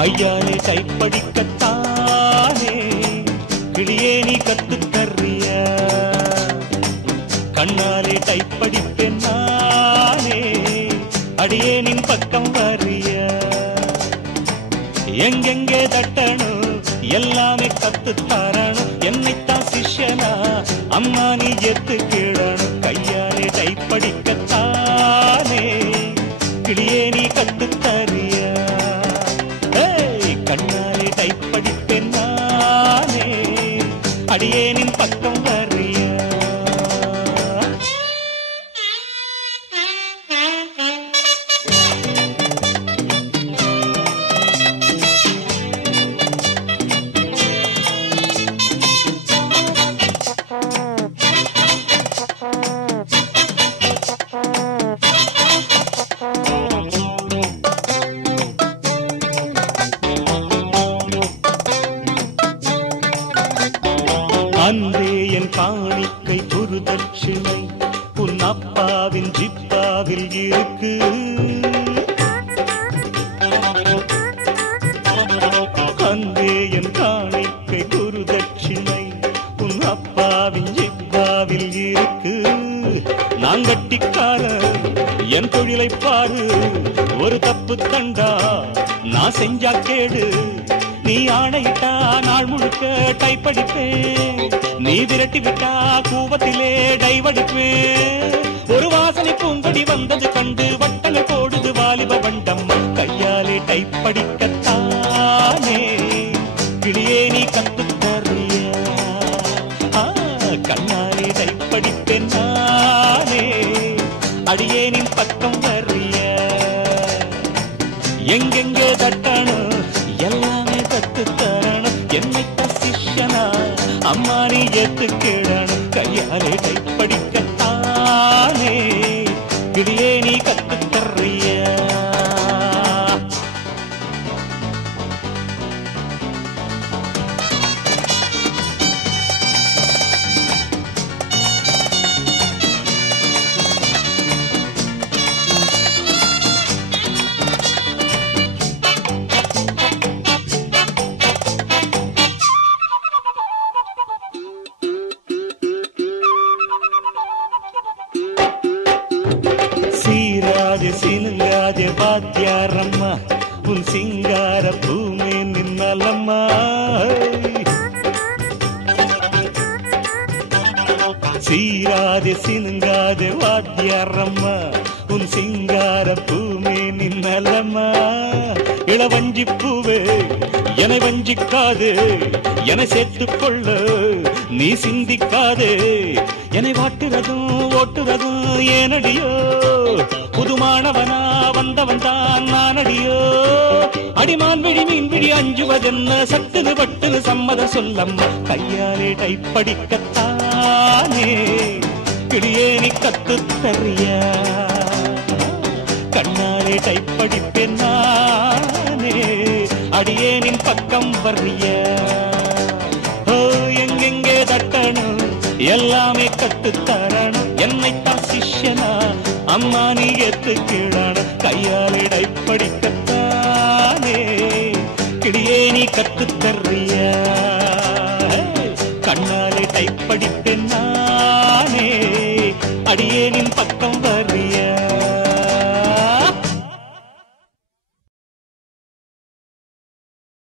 கையாலே டைப்படிக்கத்தானே கிளியே நீ கத்துத்தர்றியா? கண்ணாலே டைப்படிப்பேன் நானே அடியே நின் பக்கம் வர்றியா? எங்கெங்கே தட்டணும் எல்லாமே கத்துத்தாரணும் என்னைத்தான் சிஷ்யனா அம்மா நீ எத்து கேடணும். கையாலே டைப்படிக்கத்தானே கிளியே நீ கத்துத்தறியா? கண்ணாலே டைப்படிப்பேன் நானே அடியே நின் பக்கம் வர்றியா? அன்றே என் காணிக்கை குருதட்சிணை உன் அப்பாவின் ஜிப்பாவில் இருக்கு. அன்றே என் காணிக்கை குருதட்சிணை உன் அப்பாவின் ஜிப்பாவில் இருக்கு. நான் கட்டிக்கார என் தொழிலை பாரு, ஒரு தப்பு கண்டா நான் செஞ்சா கேடு. நீ ஆணையிட்டா நாள் முழுக்க டைப்படிப்பேன், நீ விரட்டி விட்டா கூவத்திலே டைவடிப்பேன். ஒரு வாசனை பூங்கொடி வந்தது கண்டு வட்டங்கள் போடுது வாலிப வண்டம். கையாலே டைப்படிக்கத்தானே கிளியே நீ கத்துத்தறியா? கண்ணாலே டைப்படிப்பேன் நானே அடியே நின் பக்கம் வர்றியா? எங்கெங்கே தட்டணும் எல்லாமே கத்துத்தரணும் என்னைத்தான் சிஷ்யனா அம்மா நீ ஏத்து கேடணும். கையாலே டைப்படிக்கத்தானே கிளியே நீ கத்துத்தர்றியா? சீராஜ சினுங்காஜ பாத்தியாரம்மா உன் சிங்கார பூமே நின்னலம்மா. சீராஜ சினுங்காஜ வாத்தியாரம்மா உன் சிங்கார பூமே நின்னலம்மா. இளவஞ்சி பூவே என்னை வஞ்சிக்காது, என்னை சேர்த்துக் கொள்ள நீ சிந்திக்காதே. என்னை வாட்டுறதும் ஓட்டுறதும் ஏனடியோ, புதுமானவனா வந்தவன் தான் நானடியோ. அடிமான் விழி மீன் விழி அஞ்சுவதென்ன சட்டுது பட்டுது சம்மதம் சொல்லம்மா. கையாலே டைப்படிக்கத்தானே கிளியே நீ கத்துத்தறியா? கண்ணாலே டைப்படிப்பேன் நானே அடியே நின் பக்கம் வர்றியா? எங்கெங்கே தட்டணும் எல்லாமே கத்துத்தரணும் என்னைத்தான் சிஷ்யனா அம்மா நீ ஏத்து கீழான. கையாலே டைப்படிக்கத்தானே கிளியே நீ கத்துத்தர்றியா? கண்ணாலே டைப்படிப்பேன் நானே அடியே நின் பக்கம் வர